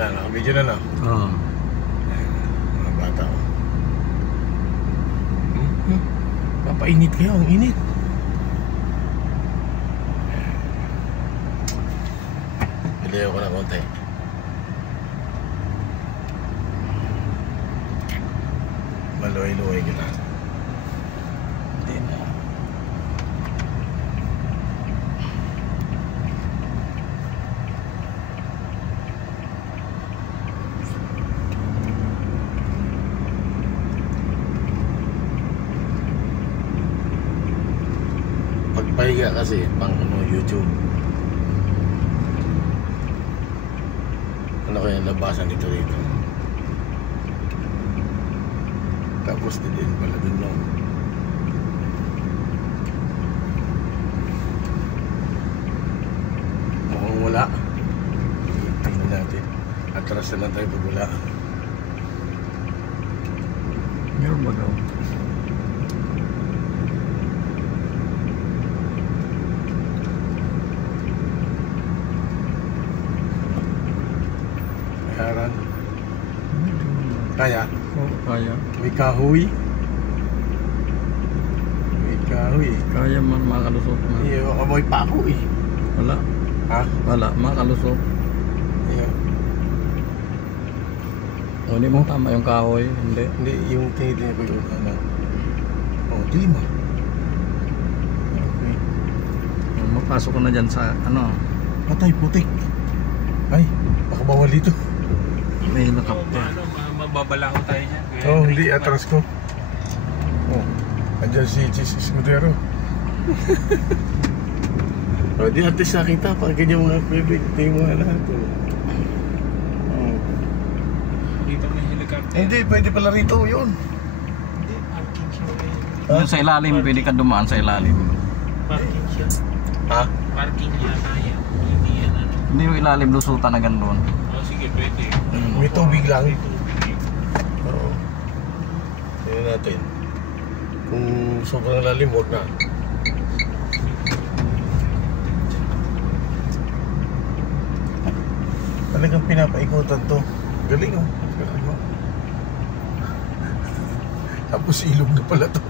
Ayan, nakabidyo na, no? Oo. Mga bata, oh. Papainit kayo, ang init. Pilihan ko na konti. Maluhay-luhay kita. Hindi na. Pagpahiga kasi pang YouTube. Ano kaya labasan nito dito? Tapos din pala dun lang. Mukhang wala. Tingnan natin. Atras na lang tayo pag wala. Meron ba daw? Kayaran. Kaya? Oo, kaya. May kahoy. May kahoy. Kaya man makalusot man. Iyo, amoy pa ako eh. Wala. Ha? Wala, makalusot. Iyo. O, hindi mo tama yung kahoy. Hindi. Hindi, yung tinitingnan ko yung ano. Oh, dilim ah. Okay. Magpasok ko na dyan sa ano. Patay, putik. Ay, baka bawal dito. May helicopter. Mababalaho tayo niya. Oh, hindi, atras ko. Oh, andyan si Chis Escudero. Oh, di atis nakita pag ganyan mga bibig. Tingin mo na lahat. Oh. Dito may helicopter. Hindi, pwede pala rito yun. Hindi, parking siya. Yung sa ilalim, pwede ka dumaan sa ilalim. Parking siya. Ha? Parking niya kaya. Hindi yan ano. Hindi yung ilalim, lusutan na ganoon. Oh, sige, pwede. May tubig lang. May tubig. Oo. Tingnan natin. Kung sobrang lalim, huwag na. Talagang pinapaikutan to. Galing oh. Galing oh. Tapos ilog na pala to.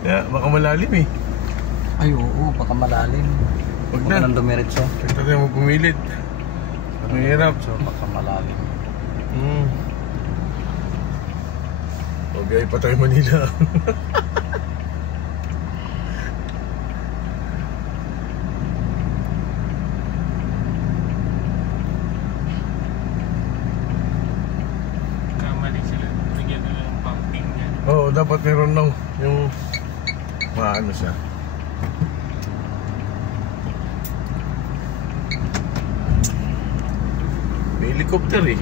Yeah, baka malalim eh. Ay, oo, baka malalim. Huwag Huwag na. ka nang dumiretso. Ito tayo magpumilit. Mahirap. So, baka malalim. O, biyay pa tayo Manila. Kamali sila. Bigyan na lang ng pumping niya. Oo, dapat meron lang yung maano siya. May helicopter eh.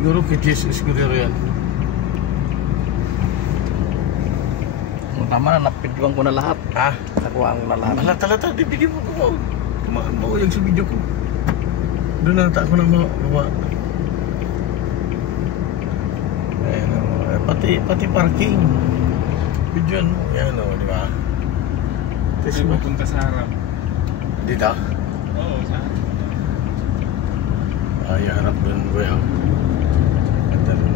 Siguro kay Jess Escudero yan. Tama na, napidwan ko na lahat. Ha? Nakuha ko na lahat. Talata, di bigyan mo ko. Tumaan mo yung sa video ko. Doon nata ako ng mga ayan o. Pati parking. Videoan mo. Yan o, di ba? Kasi mapunta sa harap. Dito? Oo, sa harap. Ay, harap doon ko yan. Ganda doon.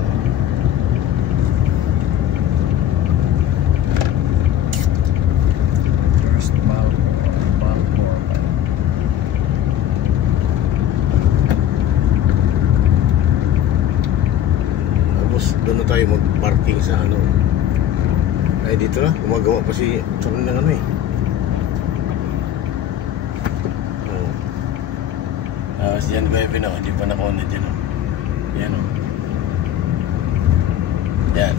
First Balfour. Tapos doon na tayo mag-parking sa ano. Ay, dito na. Gumagawa pa si Chong ng ano eh. Oo. Si Jan Bebe na, hindi pa na-connect dyan o. Yan o. Yan.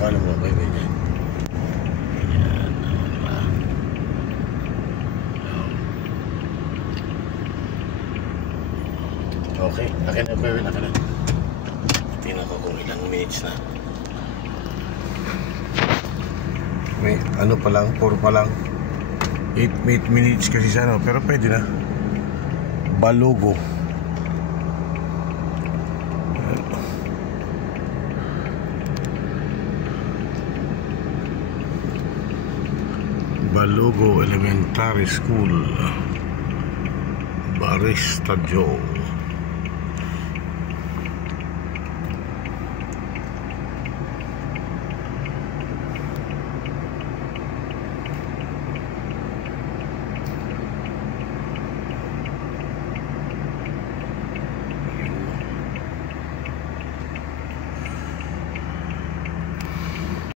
Follow mo, Bebe dyan. Yan. Okay, akin na Bebe, akin na. Tingnan ko kung ilang minutes na. May ano pa lang, 4 pa lang. 8 minutes kasi sana, pero pwede na. Balogo. Balogo Elementary School. Barista Joe.